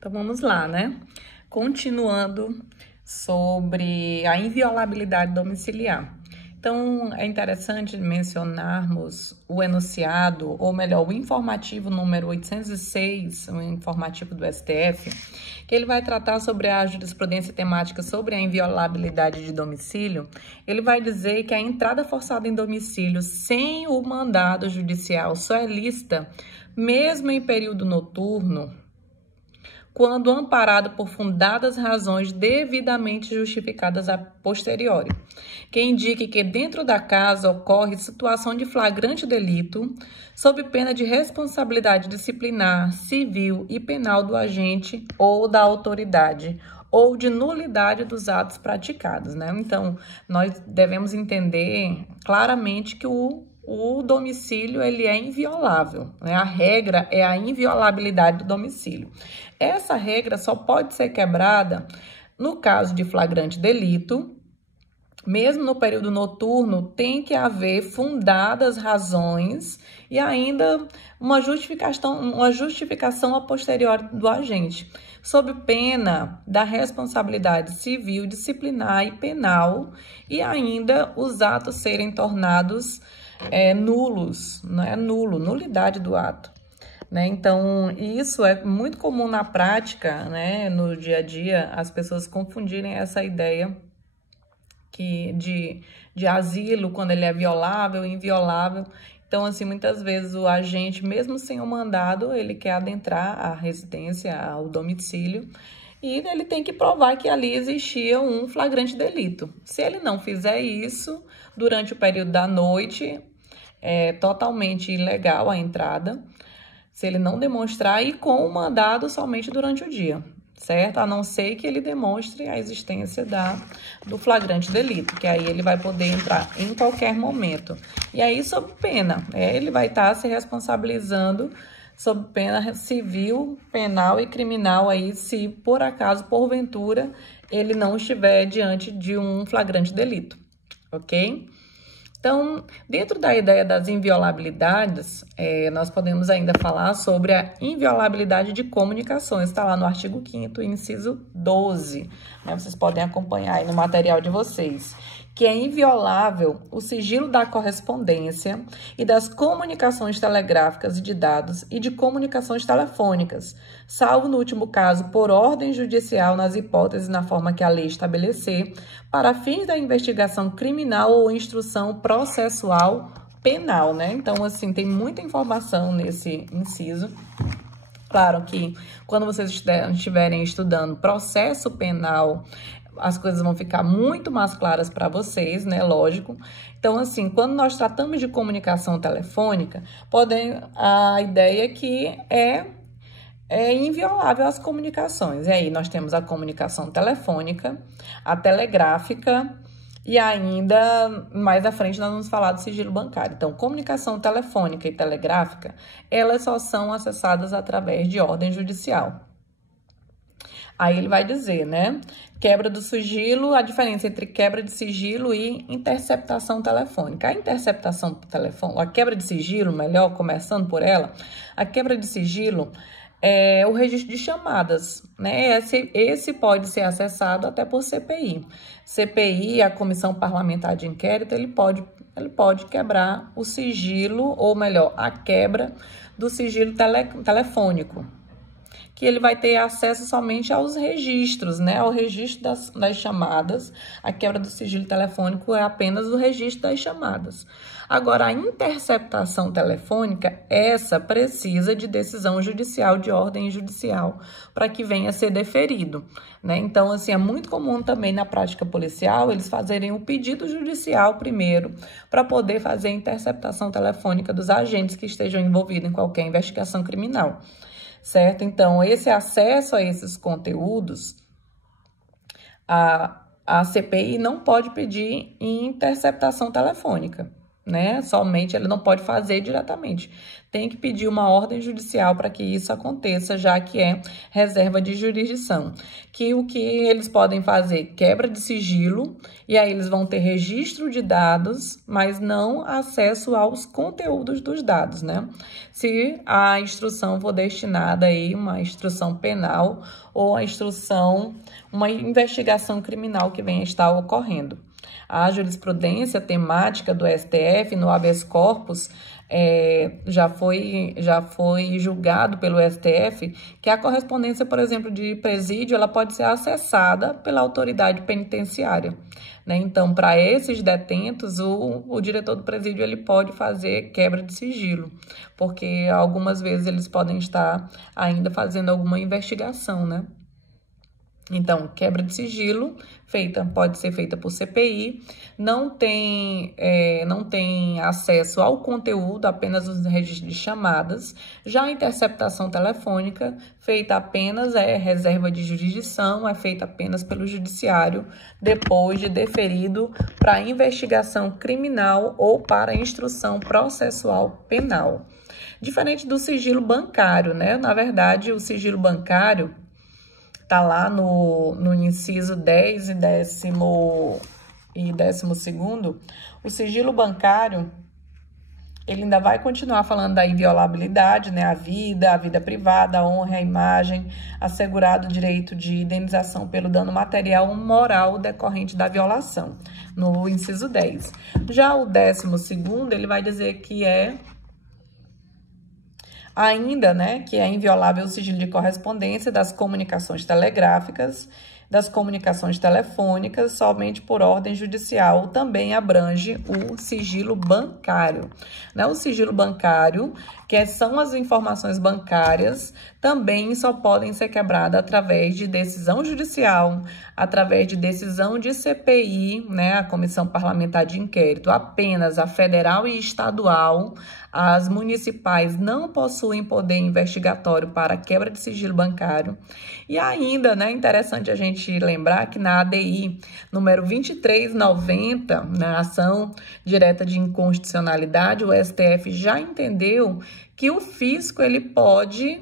Então, vamos lá, né? Continuando sobre a inviolabilidade domiciliar. Então, é interessante mencionarmos o enunciado, ou melhor, o informativo número 806, o informativo do STF, que ele vai tratar sobre a jurisprudência temática sobre a inviolabilidade de domicílio. Ele vai dizer que a entrada forçada em domicílio sem o mandado judicial só é lícita, mesmo em período noturno, quando amparado por fundadas razões devidamente justificadas a posteriori, que indique que dentro da casa ocorre situação de flagrante delito, sob pena de responsabilidade disciplinar, civil e penal do agente ou da autoridade, ou de nulidade dos atos praticados, né? Então, nós devemos entender claramente que o domicílio ele é inviolável, né? A regra é a inviolabilidade do domicílio. Essa regra só pode ser quebrada no caso de flagrante delito. Mesmo no período noturno, tem que haver fundadas razões e ainda uma justificação a posteriori do agente, sob pena da responsabilidade civil, disciplinar e penal, e ainda os atos serem tornados nulos, né? Nulidade do ato. Né? Então, isso é muito comum na prática, né? No dia a dia, as pessoas confundirem essa ideia de asilo, quando ele é violável, inviolável. Então, assim, muitas vezes o agente, mesmo sem o mandado, ele quer adentrar a residência, o domicílio, e ele tem que provar que ali existia um flagrante delito. Se ele não fizer isso durante o período da noite, é totalmente ilegal a entrada, se ele não demonstrar, e com o mandado somente durante o dia, certo? A não ser que ele demonstre a existência do flagrante delito, que aí ele vai poder entrar em qualquer momento. E aí, sob pena, ele vai estar se responsabilizando sob pena civil, penal e criminal, aí, se por acaso, porventura, ele não estiver diante de um flagrante delito, ok? Então, dentro da ideia das inviolabilidades, nós podemos ainda falar sobre a inviolabilidade de comunicações, está lá no artigo 5º, inciso 12, né? Vocês podem acompanhar aí no material de vocês, que é inviolável o sigilo da correspondência e das comunicações telegráficas e de dados e de comunicações telefônicas, salvo no último caso por ordem judicial nas hipóteses na forma que a lei estabelecer, para fins da investigação criminal ou instrução processual penal, né? Então, assim, tem muita informação nesse inciso. Claro que quando vocês estiverem estudando processo penal, as coisas vão ficar muito mais claras para vocês, né? Lógico. Então, assim, quando nós tratamos de comunicação telefônica, a ideia é que é inviolável as comunicações. E aí nós temos a comunicação telefônica, a telegráfica e ainda mais à frente nós vamos falar do sigilo bancário. Então, comunicação telefônica e telegráfica, elas só são acessadas através de ordem judicial. Aí ele vai dizer, né? Quebra do sigilo, a diferença entre quebra de sigilo e interceptação telefônica. A interceptação telefônica, a quebra de sigilo, melhor, começando por ela, a quebra de sigilo é o registro de chamadas, né? Esse pode ser acessado até por CPI. CPI, a Comissão Parlamentar de Inquérito, ele pode quebrar o sigilo, ou melhor, a quebra do sigilo telefônico, que ele vai ter acesso somente aos registros, né? Ao registro das chamadas. A quebra do sigilo telefônico é apenas o registro das chamadas. Agora, a interceptação telefônica, essa precisa de decisão judicial, de ordem judicial, para que venha a ser deferido, né? Então, assim, é muito comum também na prática policial eles fazerem o pedido judicial primeiro, para poder fazer a interceptação telefônica dos agentes que estejam envolvidos em qualquer investigação criminal. Certo? Então, esse acesso a esses conteúdos, a CPI não pode pedir interceptação telefônica, né? Somente ele não pode fazer diretamente. Tem que pedir uma ordem judicial para que isso aconteça, já que é reserva de jurisdição. Que o que eles podem fazer? Quebra de sigilo, e aí eles vão ter registro de dados, mas não acesso aos conteúdos dos dados, né? Se a instrução for destinada aí, uma instrução penal ou a instrução, uma investigação criminal que venha estar ocorrendo. A jurisprudência temática do STF no habeas corpus já foi julgado pelo STF que a correspondência, por exemplo, de presídio, ela pode ser acessada pela autoridade penitenciária, né? Então, para esses detentos, o diretor do presídio ele pode fazer quebra de sigilo, porque algumas vezes eles podem estar ainda fazendo alguma investigação, né? Então, quebra de sigilo pode ser feita por CPI, não tem acesso ao conteúdo, apenas os registros de chamadas. Já a interceptação telefônica, feita apenas, reserva de jurisdição, é feita apenas pelo judiciário, depois de deferido para investigação criminal ou para instrução processual penal. Diferente do sigilo bancário, né? Na verdade, o sigilo bancário tá lá no inciso 10 e 12º, o sigilo bancário, ele ainda vai continuar falando da inviolabilidade, né? A vida privada, a honra, a imagem, assegurado o direito de indenização pelo dano material ou moral decorrente da violação, no inciso 10. Já o 12º, ele vai dizer que ainda, né, que é inviolável o sigilo de correspondência das comunicações telegráficas, das comunicações telefônicas, somente por ordem judicial, também abrange o sigilo bancário, né? O sigilo bancário, que são as informações bancárias, também só podem ser quebradas através de decisão judicial, através de decisão de CPI, né, a Comissão Parlamentar de Inquérito. Apenas a federal e estadual, as municipais não possuem poder investigatório para quebra de sigilo bancário. E ainda, né, interessante a gente lembrar que na ADI número 2390, na ação direta de inconstitucionalidade, o STF já entendeu que o fisco ele pode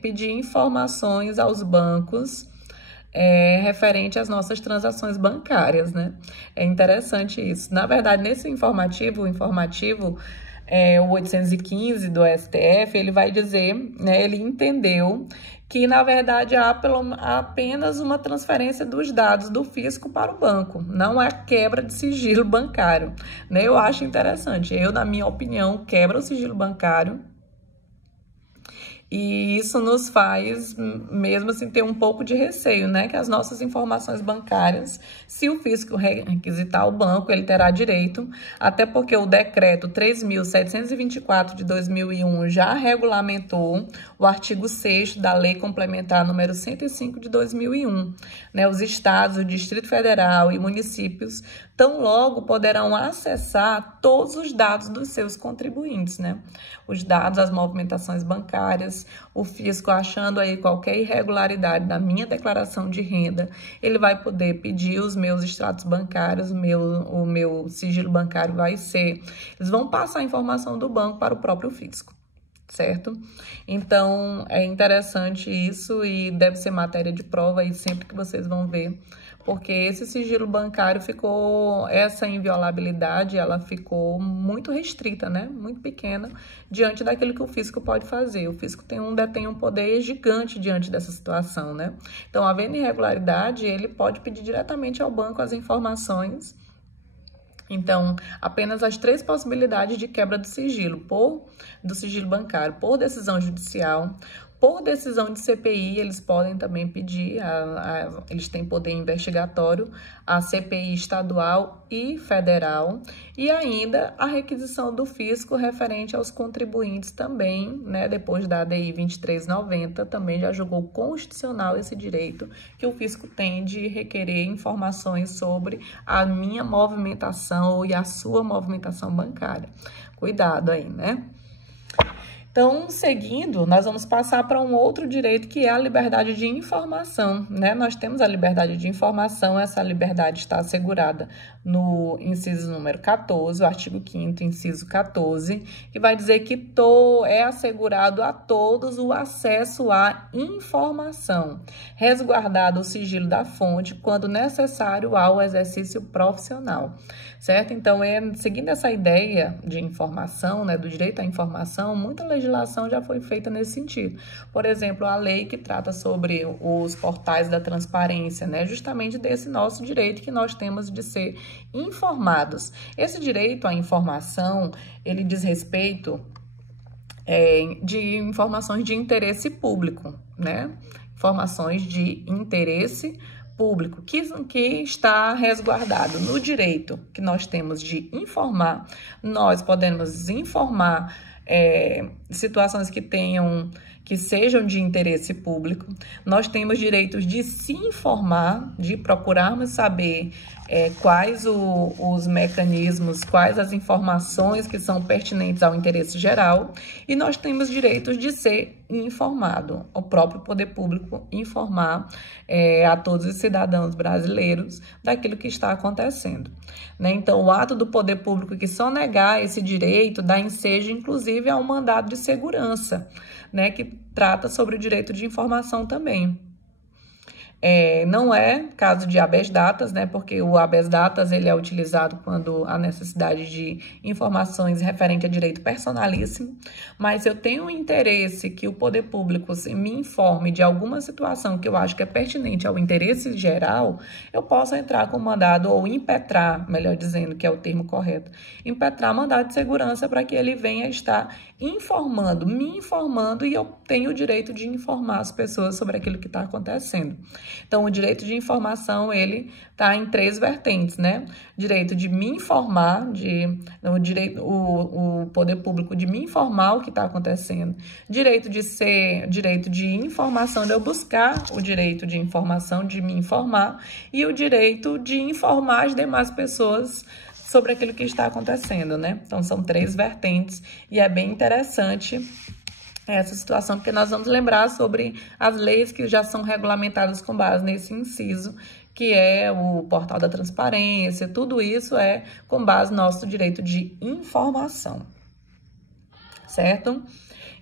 pedir informações aos bancos referente às nossas transações bancárias, né? É interessante isso. Na verdade, nesse informativo, o 815 do STF, ele vai dizer, né, ele entendeu que, na verdade, há apenas uma transferência dos dados do fisco para o banco, não é quebra de sigilo bancário, né? Eu acho interessante, na minha opinião, quebra o sigilo bancário, e isso nos faz, mesmo assim, ter um pouco de receio, né? Que as nossas informações bancárias, se o fisco requisitar o banco, ele terá direito, até porque o decreto 3.724 de 2001 já regulamentou o artigo 6º da Lei Complementar número 105 de 2001. Né? Os estados, o Distrito Federal e municípios tão logo poderão acessar todos os dados dos seus contribuintes, né? Os dados, as movimentações bancárias, o fisco achando aí qualquer irregularidade na minha declaração de renda, ele vai poder pedir os meus extratos bancários, o meu sigilo bancário eles vão passar a informação do banco para o próprio fisco, certo? Então, é interessante isso e deve ser matéria de prova aí sempre que vocês vão ver, porque esse sigilo bancário essa inviolabilidade, ela ficou muito restrita, né? Muito pequena diante daquilo que o fisco pode fazer. O fisco detém um poder gigante diante dessa situação, né? Então, havendo irregularidade, ele pode pedir diretamente ao banco as informações. Então, apenas as 3 possibilidades de quebra do sigilo bancário, por decisão judicial, por decisão de CPI, eles podem também pedir, eles têm poder investigatório, a CPI estadual e federal, e ainda a requisição do fisco referente aos contribuintes também, né, depois da ADI 2390, também já julgou constitucional esse direito que o fisco tem de requerer informações sobre a minha movimentação e a sua movimentação bancária. Cuidado aí, né? Então, seguindo, nós vamos passar para um outro direito que é a liberdade de informação, né? Nós temos a liberdade de informação, essa liberdade está assegurada no inciso número 14, o artigo 5º, inciso 14, que vai dizer que é assegurado a todos o acesso à informação, resguardado o sigilo da fonte quando necessário ao exercício profissional, certo? Então, seguindo essa ideia de informação, né, do direito à informação, muita legislação já foi feita nesse sentido. Por exemplo, a lei que trata sobre os portais da transparência, né, justamente desse nosso direito que nós temos de ser informados. Esse direito à informação, ele diz respeito de informações de interesse público, né? Informações de interesse público que está resguardado no direito que nós temos de informar. Nós podemos informar situações que sejam de interesse público. Nós temos direitos de se informar, de procurarmos saber quais os mecanismos, quais as informações que são pertinentes ao interesse geral, e nós temos direitos de ser informado, o próprio poder público informar a todos os cidadãos brasileiros daquilo que está acontecendo, né? Então, o ato do poder público que sonegar esse direito dá ensejo, inclusive, ao mandado de segurança, né, que trata sobre o direito de informação também. Não é caso de habeas datas, né, porque o habeas datas ele é utilizado quando há necessidade de informações referente a direito personalíssimo, mas se eu tenho interesse que o poder público me informe de alguma situação que eu acho que é pertinente ao interesse geral, eu posso entrar com mandado ou impetrar, melhor dizendo, que é o termo correto, impetrar mandado de segurança para que ele venha estar informando, me informando, e eu tenho o direito de informar as pessoas sobre aquilo que está acontecendo. Então, o direito de informação, ele está em 3 vertentes, né? Direito de me informar, o poder público de me informar o que está acontecendo. Direito de informação, de eu buscar o direito de informação, de me informar. E o direito de informar as demais pessoas sobre aquilo que está acontecendo, né? Então, são 3 vertentes e é bem interessante essa situação, porque nós vamos lembrar sobre as leis que já são regulamentadas com base nesse inciso, que é o portal da transparência. Tudo isso é com base no nosso direito de informação, certo?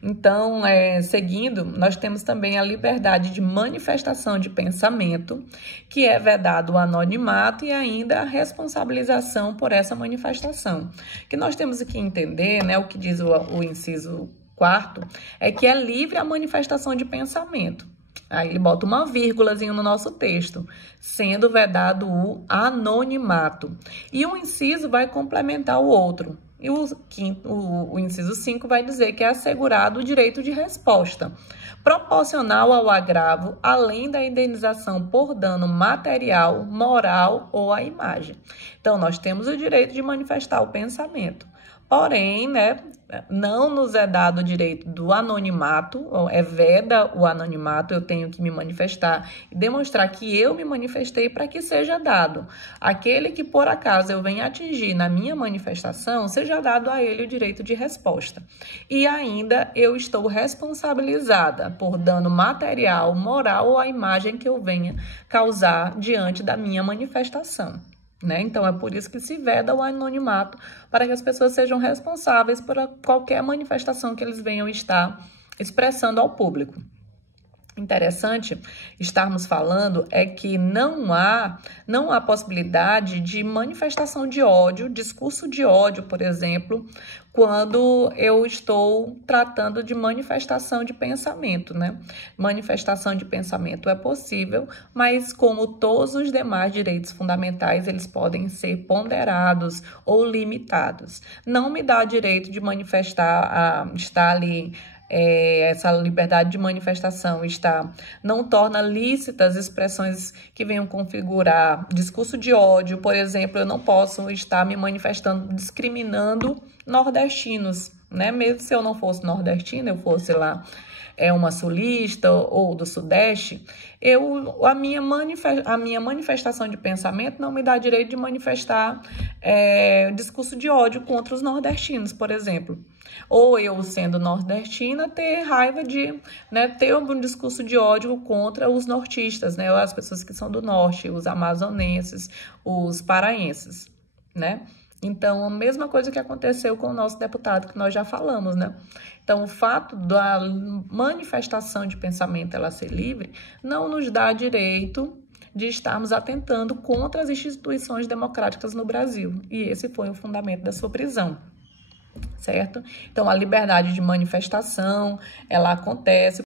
Então, seguindo, nós temos também a liberdade de manifestação de pensamento, que é vedado o anonimato e ainda a responsabilização por essa manifestação. O que nós temos que entender, né, o que diz o inciso 4º, é que é livre a manifestação de pensamento. Aí ele bota uma vírgulazinha no nosso texto, sendo vedado o anonimato. E o inciso vai complementar o outro. E o inciso 5 vai dizer que é assegurado o direito de resposta, proporcional ao agravo, além da indenização por dano material, moral ou à imagem. Então, nós temos o direito de manifestar o pensamento. Porém, né, não nos é dado o direito do anonimato, veda o anonimato, eu tenho que me manifestar e demonstrar que eu me manifestei para que seja dado. Aquele que, por acaso, eu venha atingir na minha manifestação, seja dado a ele o direito de resposta. E ainda eu estou responsabilizada por dano material, moral ou à imagem que eu venha causar diante da minha manifestação, né? Então, é por isso que se veda o anonimato, para que as pessoas sejam responsáveis por qualquer manifestação que eles venham estar expressando ao público. Interessante estarmos falando é que não há possibilidade de manifestação de ódio, discurso de ódio, por exemplo, quando eu estou tratando de manifestação de pensamento, né? Manifestação de pensamento é possível, mas como todos os demais direitos fundamentais, eles podem ser ponderados ou limitados. Não me dá direito de manifestar, estar ali, essa liberdade de manifestação não torna lícitas expressões que venham configurar discurso de ódio. Por exemplo, eu não posso estar me manifestando discriminando nordestinos, né? Mesmo se eu não fosse nordestina, eu fosse lá é uma sulista ou do Sudeste, a minha manifestação de pensamento não me dá direito de manifestar discurso de ódio contra os nordestinos, por exemplo. Ou eu, sendo nordestina, ter raiva de, né, ter um discurso de ódio contra os nortistas, né, as pessoas que são do norte, os amazonenses, os paraenses, né? Então, a mesma coisa que aconteceu com o nosso deputado, que nós já falamos, né? Então, o fato da manifestação de pensamento ela ser livre não nos dá direito de estarmos atentando contra as instituições democráticas no Brasil. E esse foi o fundamento da sua prisão, certo? Então, a liberdade de manifestação, ela acontece